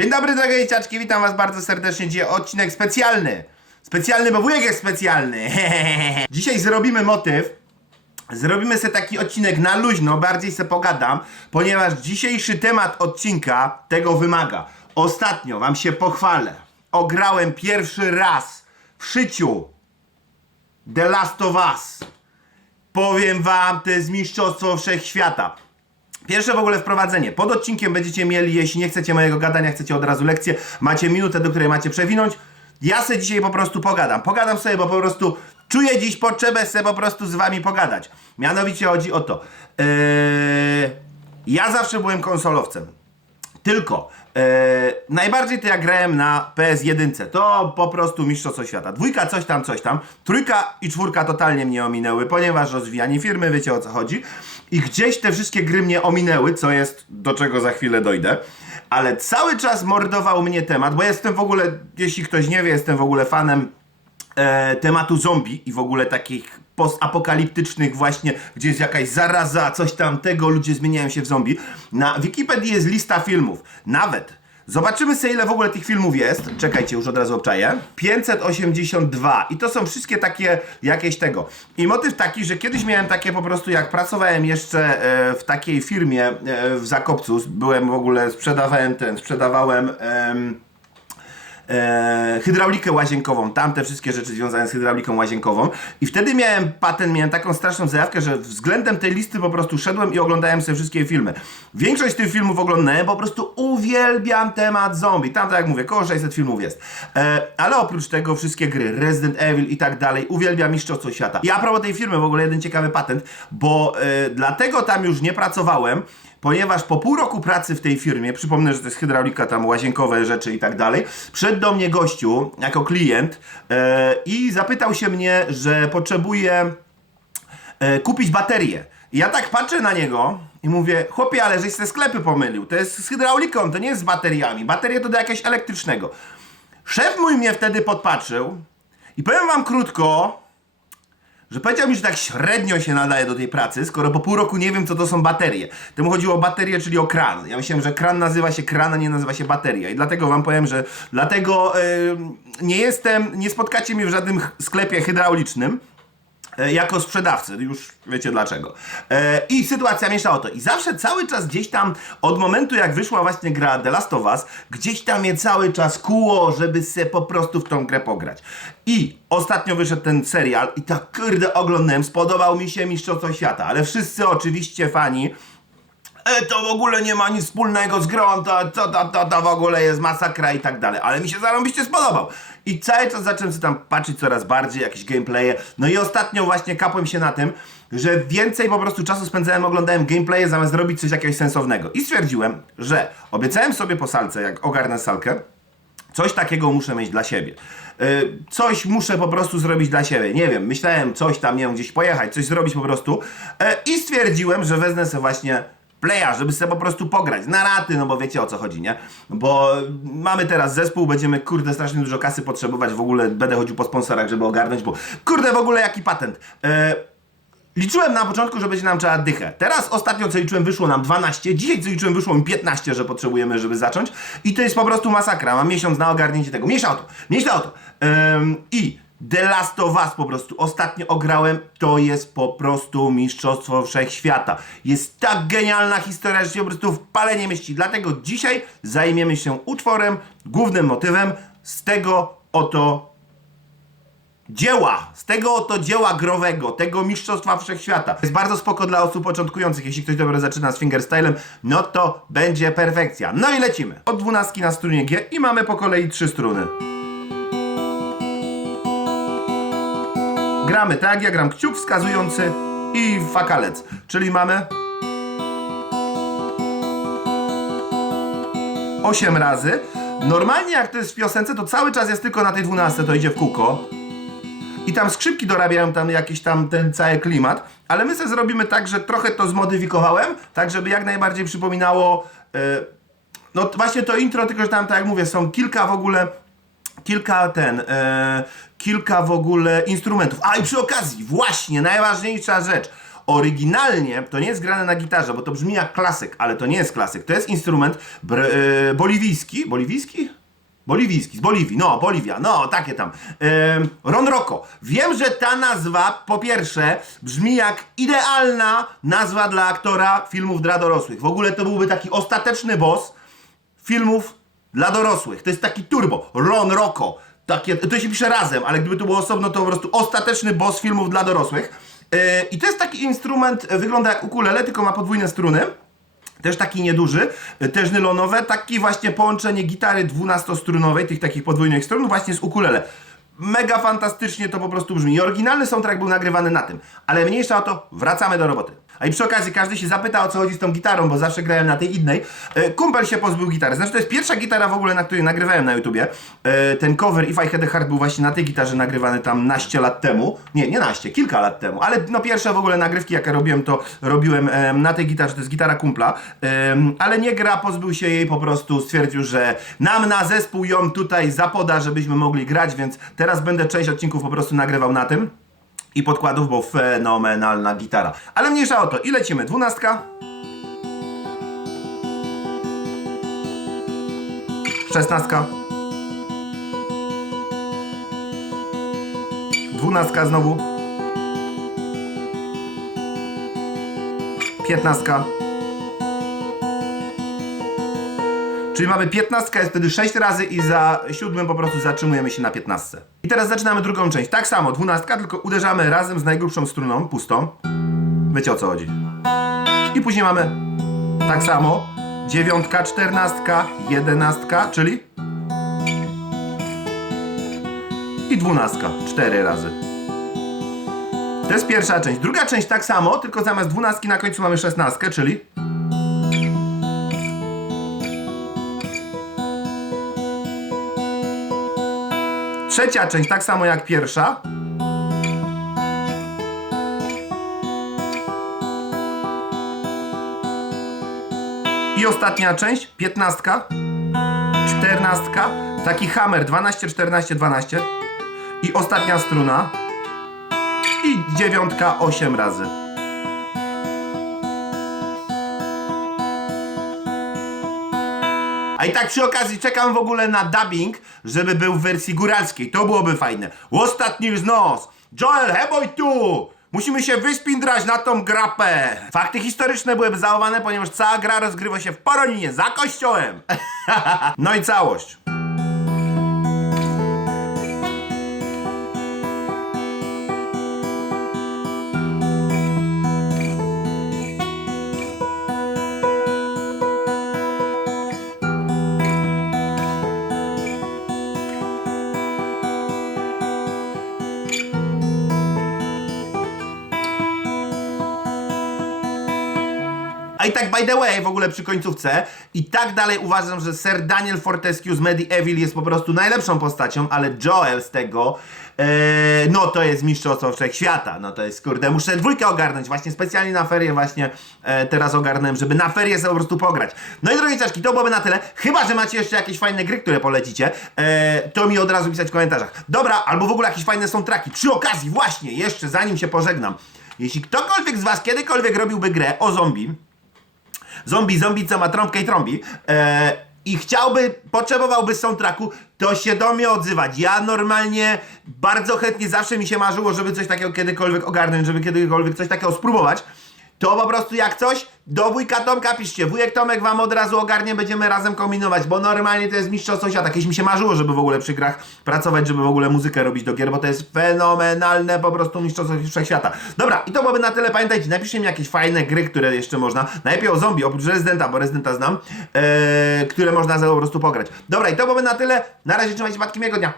Dzień dobry drogie dzieciaczki, witam was bardzo serdecznie. Dzisiaj odcinek specjalny. Specjalny, bo wujek jest specjalny. Dzisiaj zrobimy motyw. Zrobimy sobie taki odcinek na luźno, bardziej se pogadam, ponieważ dzisiejszy temat odcinka tego wymaga. Ostatnio wam się pochwalę. Ograłem pierwszy raz w życiu The Last of Us. Powiem wam, to jest mistrzostwo wszechświata. Pierwsze w ogóle wprowadzenie. Pod odcinkiem będziecie mieli, jeśli nie chcecie mojego gadania, chcecie od razu lekcję, macie minutę, do której macie przewinąć. Ja sobie dzisiaj po prostu pogadam. Pogadam sobie, bo po prostu czuję dziś potrzebę sobie po prostu z wami pogadać. Mianowicie chodzi o to. Yy, ja zawsze byłem konsolowcem. Tylko e, najbardziej to ja grałem na PS1. To po prostu mistrzostwo świata. Dwójka coś tam, coś tam. Trójka i czwórka totalnie mnie ominęły, ponieważ rozwijanie firmy, wiecie o co chodzi. I gdzieś te wszystkie gry mnie ominęły, co jest do czego za chwilę dojdę. Ale cały czas mordował mnie temat, bo jestem w ogóle, jeśli ktoś nie wie, jestem w ogóle fanem e, tematu zombie i w ogóle takich postapokaliptycznych właśnie, gdzie jest jakaś zaraza, coś tamtego, ludzie zmieniają się w zombie. Na Wikipedii jest lista filmów. Nawet. Zobaczymy sobie ile w ogóle tych filmów jest. Czekajcie, już od razu obczaję. 582. I to są wszystkie takie jakieś tego. I motyw taki, że kiedyś miałem takie po prostu, jak pracowałem jeszcze e, w takiej firmie e, w Zakopcu, byłem w ogóle, sprzedawałem ten, sprzedawałem... em, e, hydraulikę łazienkową, tamte wszystkie rzeczy związane z hydrauliką łazienkową i wtedy miałem patent, miałem taką straszną zajawkę, że względem tej listy po prostu szedłem i oglądałem sobie wszystkie filmy. Większość tych filmów oglądałem, po prostu uwielbiam temat zombie. Tam, tak jak mówię, około 600 filmów jest. E, ale oprócz tego wszystkie gry, Resident Evil i tak dalej, uwielbiam Mistrzostwo Świata. I a propos tej firmy, w ogóle jeden ciekawy patent, bo e, dlatego tam już nie pracowałem, ponieważ po pół roku pracy w tej firmie, przypomnę, że to jest hydraulika, tam łazienkowe rzeczy i tak dalej, przyszedł do mnie gościu jako klient e, i zapytał się mnie, że potrzebuje kupić baterię. I ja tak patrzę na niego i mówię, chłopie, ale żeś te sklepy pomylił, to jest z hydrauliką, to nie jest z bateriami, baterie to do jakiegoś elektrycznego. Szef mój mnie wtedy podpatrzył i powiem wam krótko, że powiedział mi, że tak średnio się nadaje do tej pracy, skoro po pół roku nie wiem, co to są baterie. Temu chodziło o baterię, czyli o kran. Ja myślałem, że kran nazywa się kran, a nie nazywa się bateria. I dlatego wam powiem, że dlatego yy, nie jestem, nie spotkacie mnie w żadnym sklepie hydraulicznym, jako sprzedawcy, już wiecie dlaczego. E, I sytuacja miesza o to. I zawsze cały czas gdzieś tam, od momentu jak wyszła właśnie gra The Last of Us, gdzieś tam je cały czas kuło, żeby se po prostu w tą grę pograć. I ostatnio wyszedł ten serial i tak kurde oglądałem, spodobał mi się Mistrzostwo Świata, ale wszyscy oczywiście fani e, to w ogóle nie ma nic wspólnego z grą, to, to, to, to, to w ogóle jest masakra i tak dalej. Ale mi się zarąbiście spodobał. I cały czas zacząłem sobie tam patrzeć coraz bardziej, jakieś gameplaye. No i ostatnio właśnie kapłem się na tym, że więcej po prostu czasu spędzałem, oglądałem gameplaye zamiast robić coś jakiegoś sensownego. I stwierdziłem, że obiecałem sobie po salce, jak ogarnę salkę, Coś takiego muszę mieć dla siebie. Yy, coś muszę po prostu zrobić dla siebie. Nie wiem, myślałem coś tam, nie wiem, gdzieś pojechać, coś zrobić po prostu. Yy, I stwierdziłem, że wezmę sobie właśnie playa, żeby sobie po prostu pograć. Na raty, no bo wiecie o co chodzi, nie? Bo mamy teraz zespół, będziemy, kurde, strasznie dużo kasy potrzebować. W ogóle będę chodził po sponsorach, żeby ogarnąć, bo kurde, w ogóle jaki patent. Yy, Liczyłem na początku, że będzie nam trzeba dychę. Teraz ostatnio co liczyłem wyszło nam 12, dzisiaj co liczyłem wyszło mi 15, że potrzebujemy, żeby zacząć. I to jest po prostu masakra. Mam miesiąc na ogarnięcie tego. Mniejsza o to, mniejsza o to. Ym, I The Last of Us po prostu ostatnio ograłem. To jest po prostu mistrzostwo wszechświata. Jest tak genialna historia, że się po prostu w pale nie mieści. Dlatego dzisiaj zajmiemy się utworem, głównym motywem z tego oto dzieła, z tego oto dzieła growego, tego mistrzostwa wszechświata. Jest bardzo spoko dla osób początkujących. Jeśli ktoś dopiero zaczyna z fingerstylem, no to będzie perfekcja. No i lecimy. Od dwunastki na strunie G i mamy po kolei trzy struny. Gramy tak, ja gram kciuk wskazujący i fakalec, czyli mamy 8 razy. Normalnie jak to jest w piosence, to cały czas jest tylko na tej 12, to idzie w kółko. I tam skrzypki dorabiają tam jakiś tam ten cały klimat, ale my sobie zrobimy tak, że trochę to zmodyfikowałem, tak żeby jak najbardziej przypominało e, no właśnie to intro, tylko że tam tak jak mówię, są kilka w ogóle kilka ten, e, kilka w ogóle instrumentów. A i przy okazji, właśnie najważniejsza rzecz. Oryginalnie to nie jest grane na gitarze, bo to brzmi jak klasyk, ale to nie jest klasyk. To jest instrument br- e, boliwijski. Boliwijski? Boliwijski, z Boliwii, no, Boliwia, no, takie tam. Ym, Ron Rocco. Wiem, że ta nazwa, po pierwsze, brzmi jak idealna nazwa dla aktora filmów dla dorosłych. W ogóle to byłby taki ostateczny boss filmów dla dorosłych. To jest taki turbo. Ron Rocco. Takie, to się pisze razem, ale gdyby to było osobno, to po prostu ostateczny boss filmów dla dorosłych. Yy, I to jest taki instrument, e, wygląda jak ukulele, tylko ma podwójne struny. Też taki nieduży, y, też nylonowe, taki właśnie połączenie gitary 12-strunowej, tych takich podwójnych strun właśnie z ukulele. Mega fantastycznie to po prostu brzmi. I oryginalny soundtrack był nagrywany na tym. Ale mniejsza o to, wracamy do roboty. A i przy okazji każdy się zapyta o co chodzi z tą gitarą, bo zawsze grałem na tej innej. E, Kumpel się pozbył gitary. Znaczy to jest pierwsza gitara w ogóle, na której nagrywałem na YouTubie. E, Ten cover If I Had a Heart był właśnie na tej gitarze nagrywany tam naście lat temu. Nie, nie naście, kilka lat temu. Ale no pierwsze w ogóle nagrywki jakie robiłem, to robiłem em, na tej gitarze. To jest gitara kumpla. Ale nie gra, pozbył się jej po prostu. Stwierdził, że nam na zespół ją tutaj zapoda, żebyśmy mogli grać, więc teraz będę część odcinków po prostu nagrywał na tym i podkładów, bo fenomenalna gitara. Ale mniejsza o to. I lecimy. Dwunastka. Szesnastka. Dwunastka znowu. Piętnastka. Czyli mamy 15, jest wtedy 6 razy i za siódmym po prostu zatrzymujemy się na 15. I teraz zaczynamy drugą część. Tak samo, 12, tylko uderzamy razem z najgrubszą struną, pustą. Wiecie o co chodzi. I później mamy tak samo, dziewiątka, czternastka, jedenastka, czyli i dwunastka, cztery razy. To jest pierwsza część. Druga część tak samo, tylko zamiast dwunastki na końcu mamy szesnastkę, czyli Trzecia część, tak samo jak pierwsza. I ostatnia część, piętnastka, czternastka, taki hammer, 12, 14, 12. I ostatnia struna. I dziewiątka, 8 razy. I tak przy okazji czekam w ogóle na dubbing, żeby był w wersji góralskiej. To byłoby fajne. Ostatni z nos. Joel, heboj tu! Musimy się wyspindrać na tą grapę. Fakty historyczne byłyby zachowane, ponieważ cała gra rozgrywa się w Poroninie, za kościołem. no i całość. I tak by the way, w ogóle przy końcówce i tak dalej uważam, że Sir Daniel Fortescue z Medieval jest po prostu najlepszą postacią, ale Joel z tego, e, no to jest mistrzostwo wszechświata, no to jest, kurde, muszę dwójkę ogarnąć, właśnie specjalnie na ferie właśnie e, teraz ogarnąłem, żeby na ferie sobie po prostu pograć. No i drogie ciaszki, to byłoby na tyle, chyba, że macie jeszcze jakieś fajne gry, które polecicie, e, to mi od razu pisać w komentarzach. Dobra, albo w ogóle jakieś fajne są traki. Przy okazji, właśnie, jeszcze zanim się pożegnam, jeśli ktokolwiek z was kiedykolwiek robiłby grę o zombie, zombie, zombie, co ma trąbkę i trąbi e, i chciałby, potrzebowałby soundtracku, to się do mnie odzywać. Ja normalnie bardzo chętnie, zawsze mi się marzyło, żeby coś takiego kiedykolwiek ogarnąć, żeby kiedykolwiek coś takiego spróbować. To po prostu jak coś, do wujka Tomka piszcie. Wujek Tomek wam od razu ogarnie, będziemy razem kombinować, bo normalnie to jest mistrzostwo świata. Kiedyś mi się marzyło, żeby w ogóle przy grach pracować, żeby w ogóle muzykę robić do gier, bo to jest fenomenalne po prostu mistrzostwo wszechświata. Dobra, i to byłoby na tyle. Pamiętajcie, napiszcie mi jakieś fajne gry, które jeszcze można. Najlepiej o zombie, oprócz Residenta, bo Residenta znam, e, które można po prostu pograć. Dobra, i to byłoby na tyle. Na razie trzymajcie matki miłego dnia.